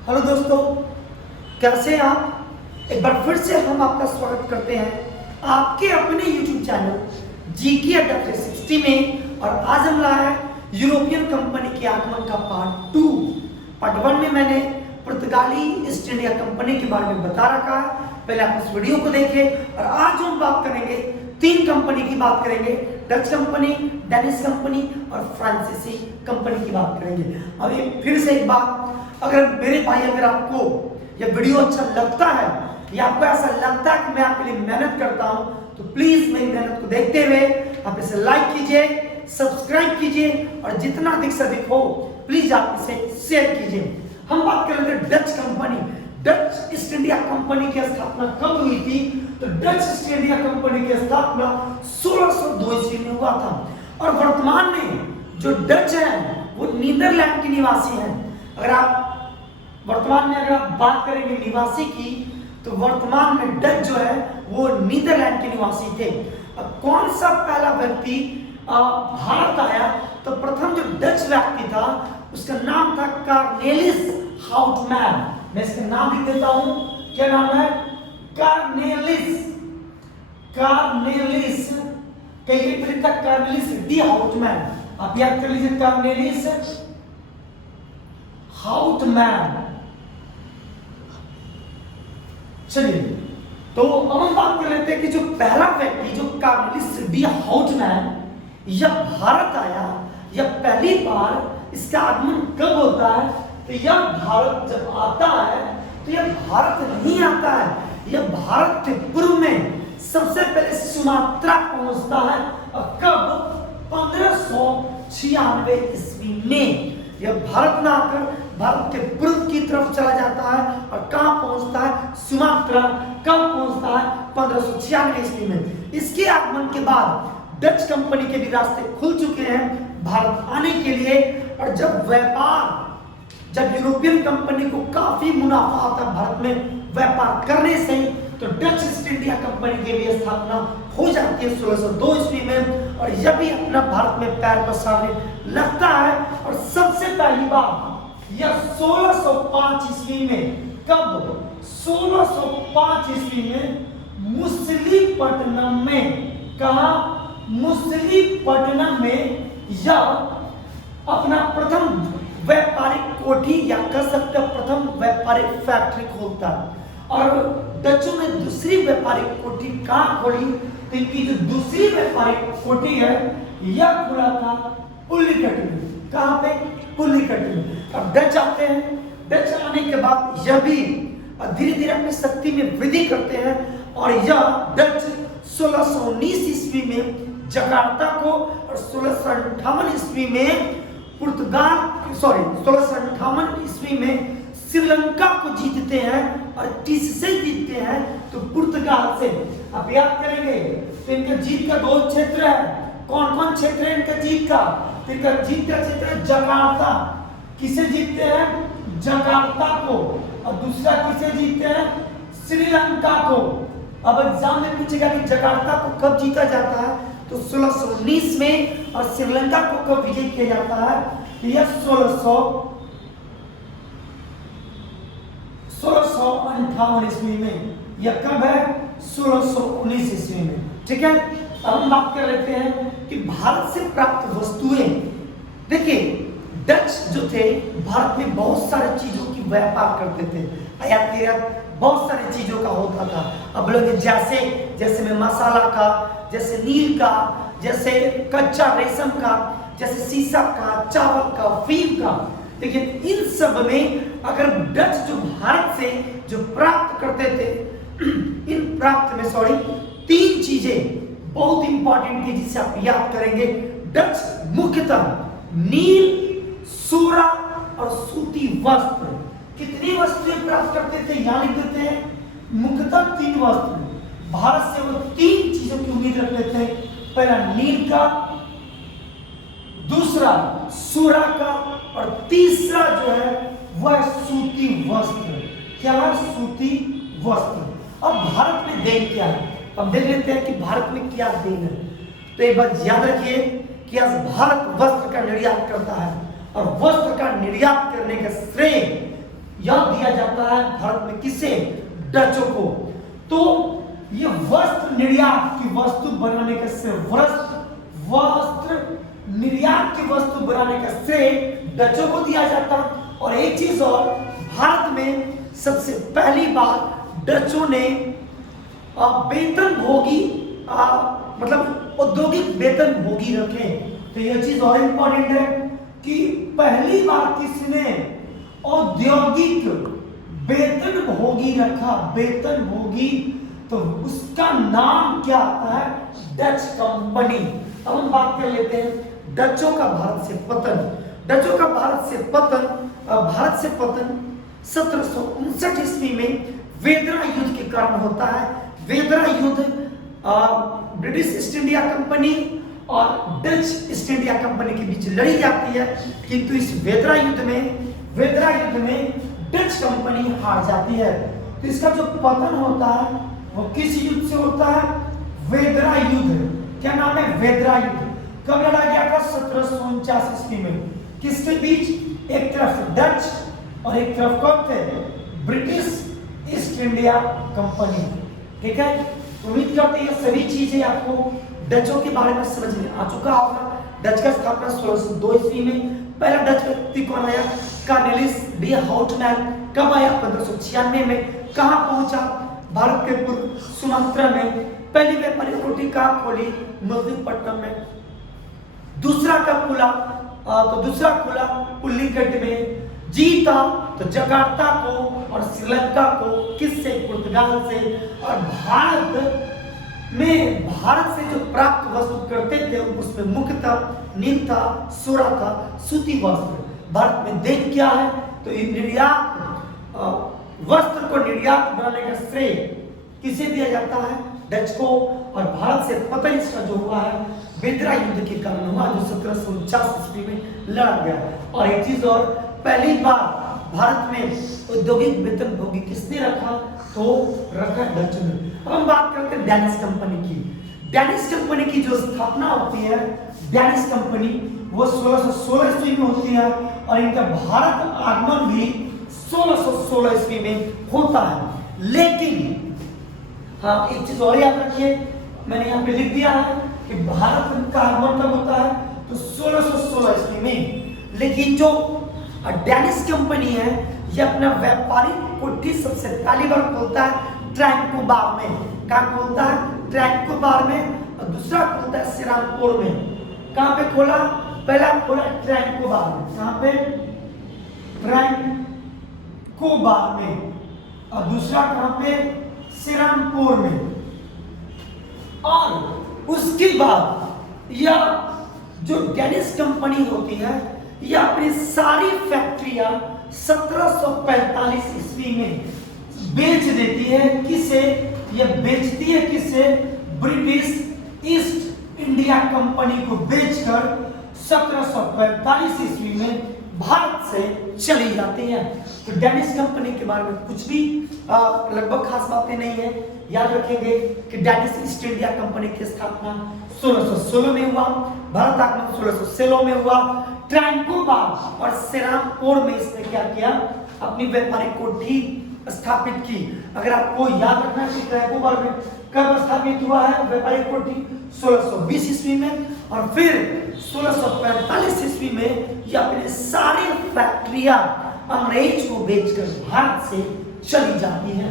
Hello दोस्तों, कैसे हैं आप? एक बार फिर से हम आपका स्वागत करते हैं आपके अपने YouTube चैनल जीके अड्डा 360 में। और आज हम लाए हैं यूरोपियन कंपनी के आगमन का पार्ट 2। पार्ट 1 में मैंने पुर्तगाली ईस्ट इंडिया कंपनी के बारे में बता रखा है, पहले आप इस वीडियो को देखें। और आज हम बात करेंगे 3 कंपनी की बात करेंगे, डच कंपनी, डेनिश कंपनी और फ्रांसीसी कंपनी की बात करेंगे। अब ये फिर से एक बात, अगर मेरे भाई अगर आपको ये वीडियो अच्छा लगता है या आपको ऐसा लगता है कि मैं आपके लिए मेहनत करता हूं, तो प्लीज मेरी मेहनत को देखते हुए आप इसे लाइक कीजिए, सब्सक्राइब कीजिए और जितना अधिक से अधिक हो प्लीज आप इसे शेयर कीजिए। हम बात कर रहे थे Dutch company. Dutch east India company की स्थापना कब हुई थी? तो डच ईस्ट इंडिया कंपनी की स्थापना 1602 ईस्वी में हुआ था। और वर्तमान में जो डच हैं वो नीदरलैंड के निवासी हैं। अगर आप वर्तमान में अगर आप बात करेंगे निवासी की, तो वर्तमान में डच जो है वो नीदरलैंड के निवासी थे। अब कौन सा पहला व्यक्ति भारत आया? तो प्रथम जो डच व्यक्ति था उसका नाम था कार्नेलिस हाउटमैन। मैं इसका नाम लिख देता हूं, क्या नाम है? कार्नेलिस। कार्नेलिस कई तक कार्नेलिस डी हाउटमैन, आप याद कर लीजिए, कार्नेलिस हाउटमैन। चलिए, तो अब हम बात कर लेते हैं कि जो पहला व्यक्ति जो कार्नेलिस डी हाउटमैन यह भारत आया, यह पहली बार इसका आगमन कब होता है? तो यह भारत जब आता है तो यह भारत नहीं आता है, यह भारत के पूर्व में सबसे पहले सुमात्रा पहुंचता है। और कब? 1596 ईस्वी में यह भारत में आकर भारत के पूर्व की तरफ चला जाता है। और कहां पहुंचता है? सुमात्रा। कब पहुंचता है? 1596 ईस्वी में। इसके आगमन के बाद डच कंपनी के भी रास्ते खुल चुके हैं भारत आने के लिए। और जब यूरोपियन कंपनी को काफी मुनाफा आता है भारत में व्यापार करने से, तो डच ईस्ट इंडिया कंपनी की भी स्थापना हो जाती है 1602 ईस्वी में। और यह भी अपना भारत में पैर पसारने लगता है। और सबसे पहली बार यह 1605 ईस्वी में, कब? 1605 ईस्वी में मुसलीपट्टनम में, कहा? मुसलीपट्टनम में यह अपना प्रथम व्यापारिक कोठी या कह सकते हैं प्रथम व्यापारिक फैक्ट्री खोलता है। और डचों ने दूसरी व्यापारिक कोठी कहां खोली? तो इनकी जो दूसरी व्यापारिक कोठी है यह खुला था पुलिकट में। कहां पे? पुलिकट में। अब डच आते हैं, डच आने के बाद यह भी धीरे धीरे अपनी शक्ति में वृद्धि करते हैं। और यह डच 1619 ईस्वी में जकार्ता को और 1658 ईस्वी में 1658 ईस्वी में श्रीलंका को जीतते हैं। और किससे जीतते हैं? तो पुर्तगाल से। आप याद करेंगे तो इनका जीत का 2 क्षेत्र है। कौन कौन क्षेत्र है इनका जीत का? तो इनका जीत का क्षेत्र है जकार्ता। किसे जीतते हैं? जकार्ता को। और दूसरा किसे जीतते हैं? श्रीलंका को। अब एग्जाम में पूछेगा कि जकार्ता को कब जीता जाता है? तो 1619 में। और श्रीलंका को कब विजय किया जाता है? तो यह 1658 ईस्वी में। यह कब है? 1619 ईस्वी में। ठीक है, अब हम बात कर लेते हैं कि भारत से प्राप्त वस्तुएं। देखिए, डच जो थे भारत में बहुत सारी चीजों की व्यापार करते थे, आयात निर्यात बहुत सारी चीजों का होता था। अब लोग जैसे में मसाला का, जैसे नील का, जैसे कच्चा रेशम का, जैसे सीसा का, चावल का, फीम का। लेकिन इन सब में अगर डच जो भारत से जो प्राप्त करते थे, इन प्राप्त में 3 चीजें बहुत इंपॉर्टेंट थी जिसे आप याद करेंगे। डच मुख्यतः नील, सूरा और सूती वस्त्र। कितनी वस्तुएं प्राप्त करते थे? यहां लिख देते हैं, मुख्यतः 3 वस्त्र। भारत से वो 3 चीजों की उम्मीद रखते थे। पहला नील का, दूसरा सूरा का और तीसरा जो है वह सूती वस्त्र। क्या है? सूती वस्त्र। अब भारत में देन क्या है? अब देख लेते हैं कि भारत में क्या देन है। तो एक बात याद रखिए कि आज भारत वस्त्र का निर्यात करता है। और वस्त्र का निर्यात करने का श्रेय यह दिया जाता है भारत में किसे? डचों को। तो ये वस्त्र निर्यात की वस्तु बनाने का श्रेय, वस्त्र निर्यात की वस्तु बनाने का श्रेय डचों को दिया जाता। और एक चीज और, भारत में सबसे पहली बार डचों ने वेतन भोगी मतलब औद्योगिक वेतन भोगी रखे। तो यह चीज और इंपॉर्टेंट है कि पहली बार किसने औद्योगिक वेतन भोगी रखा, वेतन भोगी, तो उसका नाम क्या आता है? Dutch company. अब हम बात कर लेते हैं डचों का भारत से पतन। डचों का भारत से पतन 1759 ईस्वी में वेदरा युद्ध के कारण होता है। वेदरा युद्ध ब्रिटिश ईस्ट इंडिया कंपनी और डच ईस्ट इंडिया कंपनी के बीच लड़ी जाती है, किंतु इस वेदरा युद्ध में डच कंपनी हार जाती है। तो इसका जो पतन होता है वो किस युद्ध से होता है? वेदरा युद्ध। क्या नाम है? वेदरा युद्ध। कब लड़ा गया था? 1749 ईस्वी में। किसके बीच? एक तरफ डच और एक तरफ कौन थे? British east India company. ठीक है, उम्मीद करते हैं सभी चीजें आपको डचों के बारे में समझ में आ चुका होगा। डच का स्थापना 1602 ईस्वी में। पहला डच व्यक्ति कौन आया? कार्नेलिस डी हाउटमैन। कब आया? 1596 में। कहां पहुंचा? भारत के पूर्व सुमात्रा में। पहली व्यापारिक कोठी कहां खोली? मधुपट्टनम में। दूसरा कब खुला? तो दूसरा खुला पुलिकट में। जीता तो जकार्ता को और श्रीलंका को किससे? पुर्तगाल से। और भारत से जो प्राप्त वस्तु करते थे उसमें मुख्यतः नील था, सोरा था, सूती वस्त्र। भारत में देन क्या है? तो निर्यात वस्त्र को निर्यात बनाने का श्रेय किसे दिया जाता है? डच को। और भारत से पतन इसका जो हुआ है वेदरा युद्ध के कारण हुआ, जो 1749 ईस्वी में लड़ा गया। और एक चीज और, पहली बार भारत में औद्योगिक वेतन भोगी किसने रखा? तो रखा डच ने। अब हम बात करते हैं डैनिश कंपनी की। डैनिश कंपनी की जो स्थापना होती है, डैनिश कंपनी, वो 1616 ईस्वी में होती है और इनका भारत आगमन भी 1616 ईस्वी में होता है। लेकिन हाँ, एक चीज और याद रखिए, मैंने यहाँ पे लिख दिया है कि भारत का आगमन कब होता है? तो 1616 ईस्वी में। लेकिन जो डैनिश कंपनी है ये अपना व्यापारिक कोठी सबसे पहली बार खोलता है ट्रैंकोबार में। कहाँ खोलता है? ट्रैंकोबार में। और दूसरा खोलता है श्रीरामपुर में। कहाँ पे खोला? पहला खोला ट्रैंकोबार में। कहाँ पे? ट्रैंकोबार में। और दूसरा कहाँ पे? श्रीरामपुर में। और उसके बाद यह जो डैनिश कंपनी होती है यह अपनी सारी फैक्ट्रियां 1745 ईस्वी में बेच देती है। किसे? यह बेचती है किसे? ब्रिटिश ईस्ट इंडिया कंपनी को बेचकर 1745 ईस्वी में भारत से चली जाती है। तो डैनिश कंपनी के बारे में कुछ भी लगभग खास बातें नहीं है। याद रखेंगे कि डैनिश ईस्ट इंडिया कंपनी की स्थापना 1616 में हुआ, भारत आगमन 1616 में हुआ। ट्रैंकोबार और श्रीरामपुर में इसने क्या किया? अपनी व्यापारिक कोठी स्थापित की। अगर आपको याद रखना है कि ट्रैंकोबार में कब स्थापित हुआ है व्यापारिक कोठी? 1620 ईस्वी में। और फिर 1645 ईस्वी में यह अपने सारी फैक्ट्रियां अंग्रेज को बेचकर भारत से चली जाती है।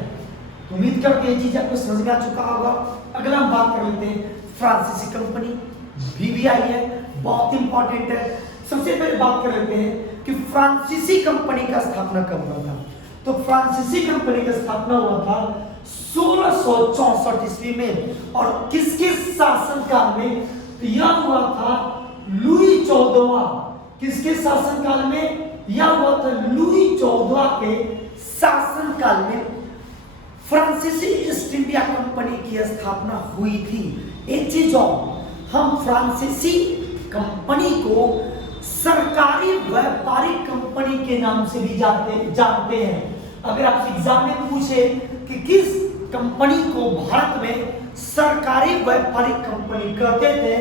तो उम्मीद करते हैं ये चीज आपको समझ में आ चुका होगा। अगला हम बात कर लेते हैं फ्रांसीसी कंपनी, BVI है, बहुत इंपॉर्टेंट है। सबसे पहले बात कर लेते हैं कि फ्रांसीसी कंपनी का स्थापना कब हुआ था। तो फ्रांसीसी कंपनी का स्थापना हुआ था 1664 ईस्वी में। और किसके शासनकाल में? तो यह हुआ था लुई 14वां। किसके शासनकाल में? यह हुआ था लुई 14वां के शासनकाल में फ्रांसीसी ईस्ट इंडिया कंपनी की स्थापना हुई थी। एक चीज और, हम फ्रांसीसी कंपनी को सरकारी व्यापारिक कंपनी के नाम से भी जानते हैं। अगर आपसे एग्जाम में पूछे कि किस कंपनी को भारत में सरकारी व्यापारिक कंपनी कहते थे,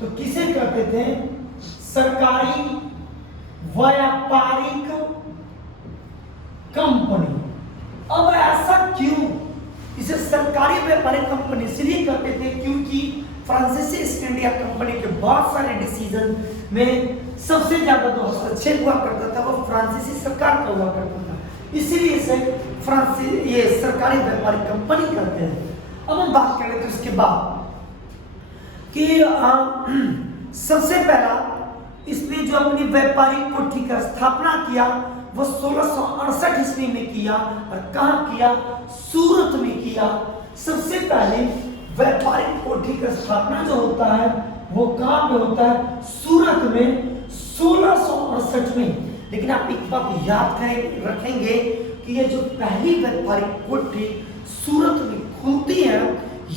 तो किसे कहते थे? सरकारी व्यापारिक कंपनी। व्यापारिक कंपनी इसलिए करते थे क्योंकि फ्रांसीसी ईस्ट इंडिया कंपनी के बहुत सारे डिसीजन में सबसे ज्यादा जो हस्तक्षेप हुआ करता था वो फ्रांसीसी सरकार का हुआ करता था, इसलिए इसे ये सरकारी व्यापारिक कंपनी करते हैं। अब हम बात करें तो इसके बाद कि सबसे पहला इसने जो अपनी व्यापारिक कोठी का स्थापना किया वो 1668 ईस्वी में किया और कहाँ किया? सूरत में किया। सबसे पहले व्यापारिक कोठी का स्थापना जो होता है वो कहाँ पे होता है? सूरत में 1668 में। लेकिन आप एक बात याद करें रखेंगे कि ये जो पहली व्यापारिक कोठी सूरत में खुलती है,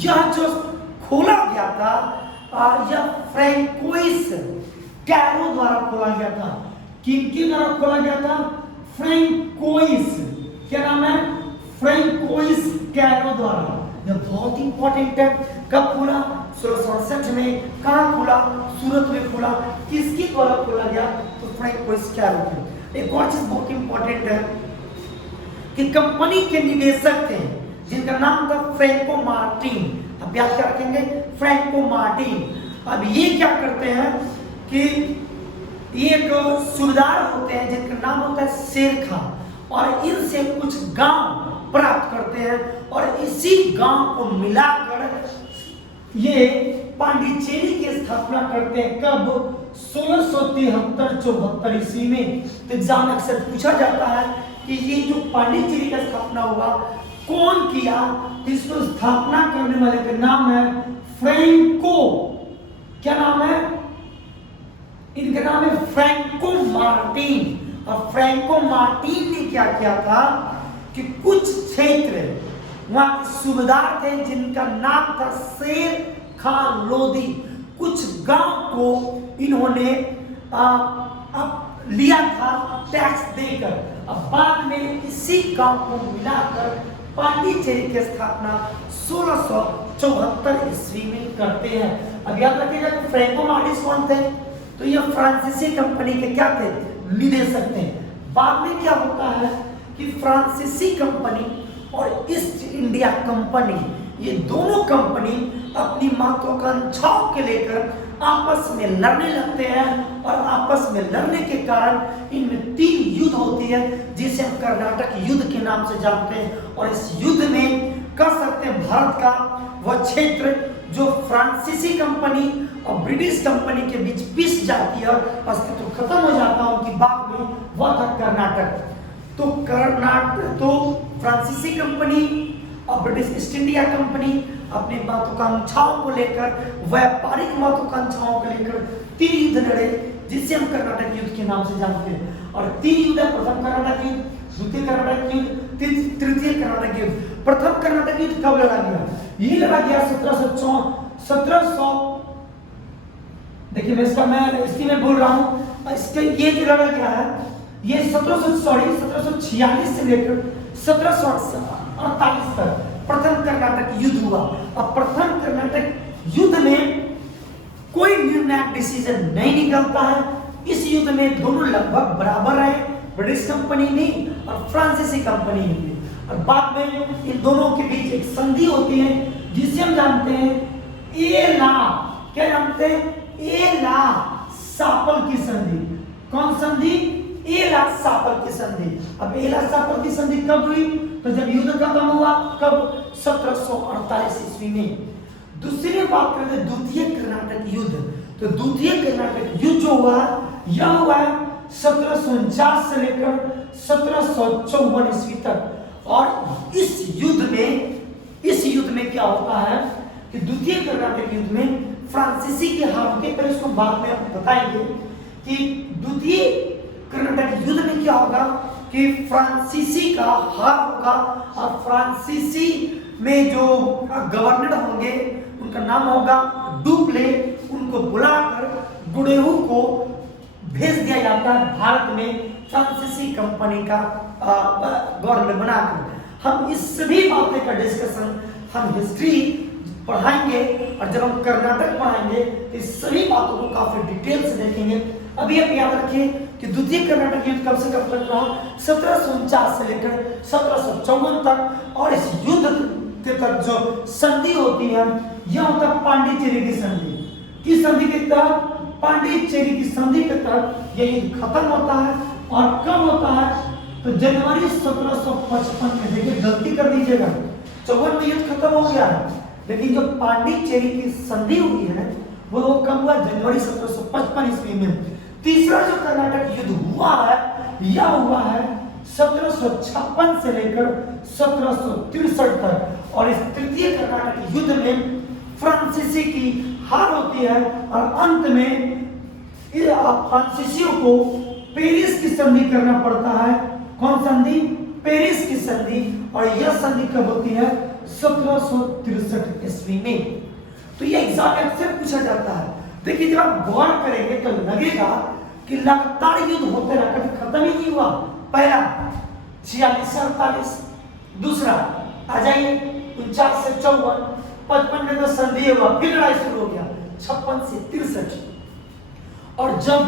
यह जो खोला गया था यह फ्रैंकोइस कैरो द्वारा खोला गया था। किनके द्वारा खोला गया था? फ्रैंकोइस। क्या नाम है? फ्रैंकोइस कैरो द्वारा। यह बहुत इंपॉर्टेंट है। कब खुला? 1668 में। कहाँ खुला? सूरत में खुला। किसके द्वारा खोला गया? तो फ्रैंकोइस कैरो के। एक और चीज बहुत इंपॉर्टेंट है कि कंपनी के निदेशक थे जिनका नाम था फ्रैंको मार्टिन। अब याद क्या रखेंगे? Franco Martin. अब ये क्या करते हैं कि ये एक सूबेदार होते हैं जिनका नाम होता है शेर खां और इनसे कुछ गांव प्राप्त करते हैं और इसी गांव को मिलाकर ये पांडिचेरी की स्थापना करते हैं। कब? 1673-74 ईस्वी में। तो एग्जाम में अक्सर पूछा जाता है कि ये जो पांडिचेरी का स्थापना हुआ कौन किया? इसको स्थापना करने वाले का नाम है फ्रैंको। क्या नाम है? इनका नाम है फ्रैंको मार्टिन। और फ्रैंको मार्टिन ने क्या किया था कि कुछ क्षेत्र वहां के सूबेदार थे जिनका नाम था शेर खां लोधी। कुछ गांव को इन्होंने लिया था टैक्स देकर। अब बाद में इसी गांव को मिलाकर पांडिचेरी की स्थापना 1674 ईस्वी में करते हैं। अब याद रखिएगा कि फ्रैंको मार्टिन कौन थे? तो ये फ्रांसीसी कंपनी के क्या थे? निदेशक थे। बाद में क्या होता है कि फ्रांसीसी कंपनी और ईस्ट इंडिया कंपनी, ये दोनों कंपनी अपनी महत्वाकांक्षाओं के लेकर आपस में लड़ने लगते हैं और आपस में लड़ने के कारण इनमें 3 युद्ध होती है जिसे हम कर्नाटक युद्ध के नाम से जानते हैं। और इस युद्ध में कह सकते हैं भारत का वह क्षेत्र जो फ्रांसीसी कंपनी और ब्रिटिश कंपनी के बीच पिस जाती है और अस्तित्व खत्म हो जाता है उनकी बात में, वह था कर्नाटक। तो फ्रांसीसी कंपनी और ब्रिटिश ईस्ट इंडिया कंपनी अपनी महत्वाकांक्षाओं को लेकर, व्यापारिक महत्वाकांक्षाओं को लेकर 3 युद्ध लड़े जिसे हम कर्नाटक युद्ध के नाम से जानते हैं। और 3 युद्ध है, प्रथम कर्नाटक युद्ध, द्वितीय कर्नाटक युद्ध, तृतीय कर्नाटक युद्ध। प्रथम कर्नाटक युद्ध कब लड़ा गया? ये लड़ा गया 1700। देखिए मैं इसकी में बोल रहा हूँ, इसके ये जो लड़ा गया है ये 1746 से लेकर 1748 तक प्रथम कर्नाटक युद्ध हुआ। अब प्रथम कर्नाटक युद्ध में कोई निर्णायक डिसीजन नहीं निकलता है। इस युद्ध में दोनों लगभग बराबर रहे, ब्रिटिश कंपनी ने और फ्रांसीसी कंपनी ने। और बाद में इन दोनों के बीच एक संधि होती है जिसे हम जानते हैं एला। क्या जानते हैं? एला सापल की संधि। कौन संधि? एला सापल की संधि। अब एला सापल की संधि कब हुई? तो जब युद्ध खत्म हुआ। कब? 1748 ईस्वी में। दूसरी बात करें द्वितीय कर्नाटक युद्ध। तो द्वितीय कर्नाटक युद्ध जो हुआ यह हुआ 1749 से लेकर 1754 ईस्वी तक। और इस युद्ध में क्या होता है कि द्वितीय कर्नाटक युद्ध में फ्रांसीसी के हार होते, पर इसको बाद में हम बताएंगे कि द्वितीय कर्नाटक युद्ध में क्या होगा कि फ्रांसीसी का हार होगा और फ्रांसीसी में जो गवर्नर होंगे उनका नाम होगा डुप्ले। उनको बुलाकर गुडेहू को भेज दिया जाता है भारत में फ्रांसीसी कंपनी का गवर्नर बनाकर। हम इस सभी बातें का डिस्कशन हम हिस्ट्री पढ़ाएंगे और जब हम कर्नाटक पढ़ाएंगे तो इस सभी बातों को काफी डिटेल से देखेंगे। अभी आप याद रखिए कि द्वितीय कर्नाटक युद्ध कब से कब तक रहा? 1749 से लेकर 1754 तक। और इस युद्ध के तक जो संधि होती है यह होता है पांडिचेरी की संधि। किस संधि के तहत? पांडिचेरी की संधि के तहत यह युद्ध खत्म होता है। और कब होता है? तो जनवरी 1755 में। देखिए गलती कर दीजिएगा, 54 में युद्ध खत्म हो गया है, लेकिन जो पांडिचेरी की संधि हुई है वो कब हुआ? जनवरी 1755 ईस्वी में। तीसरा जो कर्नाटक युद्ध हुआ है यह हुआ है 1756 से लेकर 1763 तक। और इस तृतीय कर्नाटक युद्ध में फ्रांसीसी की हार होती है और अंत में फ्रांसीसियों को पेरिस की संधि करना पड़ता है। कौन संधि? पेरिस की संधि। और यह संधि कब होती है? 1763 ईस्वी में। तो ये एग्जाम में अक्सर पूछा जाता है। देखिए जब आप गौर करेंगे तो लगेगा कि लगातार युद्ध होते रहा, कभी खत्म ही नहीं हुआ। पहला 46 से 48, दूसरा आ जाइए 49 से 54, 55 में तो संधि हुआ, फिर लड़ाई शुरू हो गया 56 से 63। और जब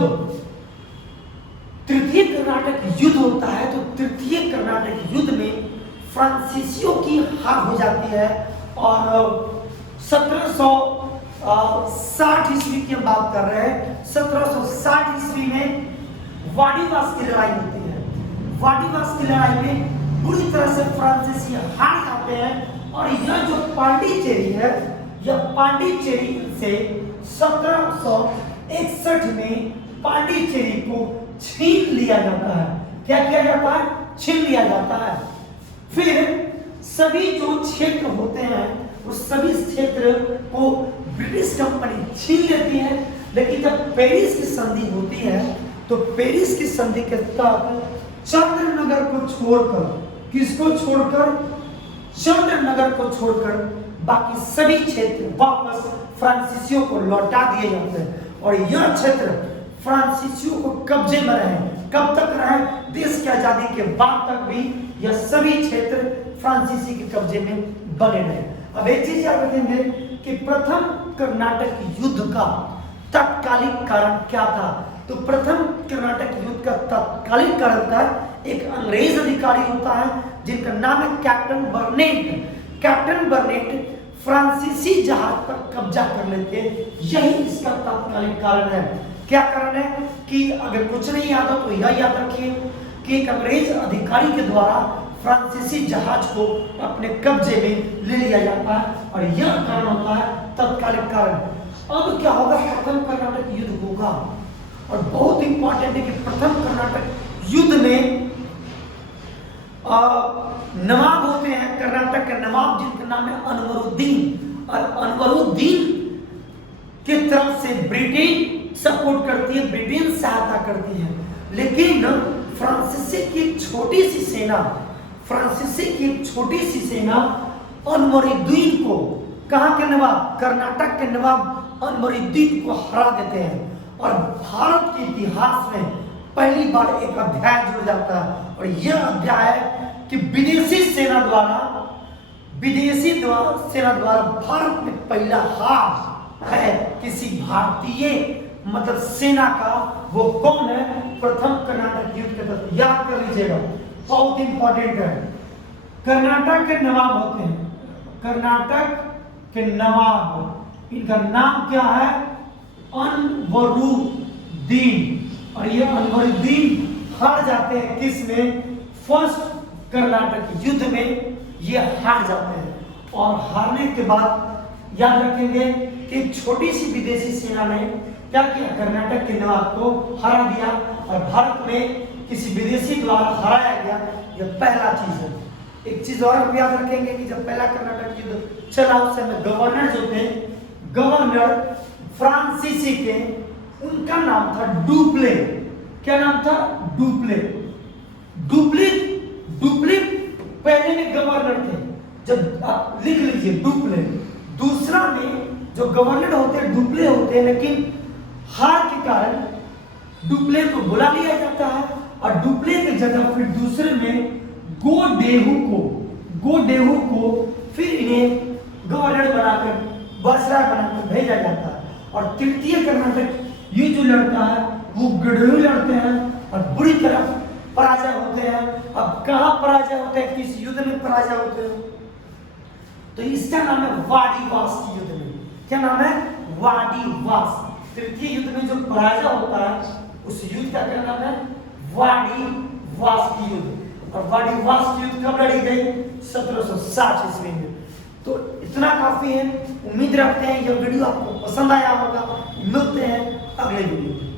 तृतीय कर्नाटक युद्ध होता है तो तृतीय कर्नाटक युद्ध में फ्रांसीसियों की हार हो जाती है। और 1760 ईस्वी की हम बात कर रहे हैं। 1760 ईस्वी में वाडीवास की लड़ाई होती है। वाडीवास की लड़ाई में बुरी तरह से फ्रांसीसी हार जाते हैं। और यह जो पांडिचेरी है, यह पांडिचेरी से 1761 में पांडिचेरी को छीन लिया जाता है। क्या किया जाता है? छीन लिया जाता है। फिर सभी जो क्षेत्र होते हैं उस सभी क्षेत्र को ब्रिटिश कंपनी छीन लेती है। लेकिन जब पेरिस की संधि होती है तो पेरिस की संधि के तहत चंद्रनगर को छोड़कर, किसको छोड़कर? चंद्रनगर को छोड़कर बाकी सभी क्षेत्र वापस फ्रांसीसियों को लौटा दिए जाते हैं। और यह क्षेत्र फ्रांसीसियों को कब्जे में रहे। कब तक रहे? देश की आजादी के बाद तक भी यह सभी क्षेत्र फ्रांसीसी के कब्जे में बने रहे। अब एक चीज याद रखेंगे कि प्रथम कर्नाटक युद्ध का तत्कालिक कारण क्या था? तो प्रथम कर्नाटक युद्ध का तत्कालिक कारण था एक अंग्रेज अधिकारी होता है जिनका नाम है कैप्टन बर्नेट। कैप्टन बर्नेट फ्रांसीसी जहाज पर कब्जा कर लेते हैं, यही इसका तत्कालिक कारण है। क्या कारण है? कि अगर कुछ नहीं याद हो तो यह याद रखिए कि एक अंग्रेज अधिकारी के द्वारा फ्रांसीसी जहाज को अपने कब्जे में ले लिया जाता है और यह कारण होता है तत्कालिक कारण। अब क्या होगा? प्रथम कर्नाटक युद्ध होगा और बहुत इंपॉर्टेंट है कि प्रथम कर्नाटक युद्ध में नवाब होते हैं कर्नाटक के नवाब, जिनका नाम है अनवरुद्दीन। और अनवरुद्दीन की तरफ से ब्रिटेन सपोर्ट करती है, ब्रिटेन सहायता करती है। लेकिन फ्रांसीसी की एक छोटी सी सेना, फ्रांसीसी की एक छोटी सी सेना अनवरुद्दीन को, कहाँ के नवाब? कर्नाटक के नवाब अनवरुद्दीन को हरा देते हैं। और भारत के इतिहास में पहली बार एक अध्याय जुड़ जाता है और यह अध्याय है कि विदेशी सेना द्वारा भारत में पहला हार है किसी भारतीय मतलब सेना का। वो कौन है? प्रथम कर्नाटक युद्ध के तहत। याद कर लीजिएगा, बहुत इंपॉर्टेंट है। कर्नाटक के नवाब होते हैं, कर्नाटक के नवाब, इनका नाम क्या है? अनवरुद्दीन। और ये अनवरुद्दीन हार जाते हैं किस में? फर्स्ट कर्नाटक युद्ध में ये हार जाते हैं। और हारने के बाद याद रखेंगे कि छोटी सी विदेशी सेना ने क्या किया? कर्नाटक के नवाब को हरा दिया और भारत में किसी विदेशी द्वारा हराया गया। यह पहला चीज है। एक चीज और आप याद रखेंगे कि जब पहला कर्नाटक युद्ध चला उस समय गवर्नर जो थे, गवर्नर फ्रांसीसी के, उनका नाम था डुप्ले। क्या नाम था? डुप्ले। डुप्ले पहले में गवर्नर थे, जब आप लिख लीजिए डुप्ले। दूसरा में जो गवर्नर होते हैं डुप्ले होते हैं, लेकिन हार के कारण डुप्ले को बुला लिया जाता है और डुप्ले की जगह फिर दूसरे में गोडेहू को फिर इन्हें गवर्नर बनाकर, वायसराय बनाकर भेजा जाता है। और तृतीय कर्नाटक ये जो लड़ता है वो गोडेहू लड़ते हैं और बुरी तरह पराजय होते हैं। अब कहाँ पराजय होते हैं? किस युद्ध में पराजय होते हैं? तो इसका नाम है वाडीवास की युद्ध में। क्या नाम है? वाडीवास। तृतीय युद्ध में जो पराजय होता है उस युद्ध का क्या नाम है? वाडीवास की युद्ध। और वाडीवास की युद्ध कब लड़ी गई? 1760 ईस्वी में। तो इतना काफी है। उम्मीद रखते हैं यह वीडियो आपको पसंद आया होगा। मिलते हैं अगले वीडियो में।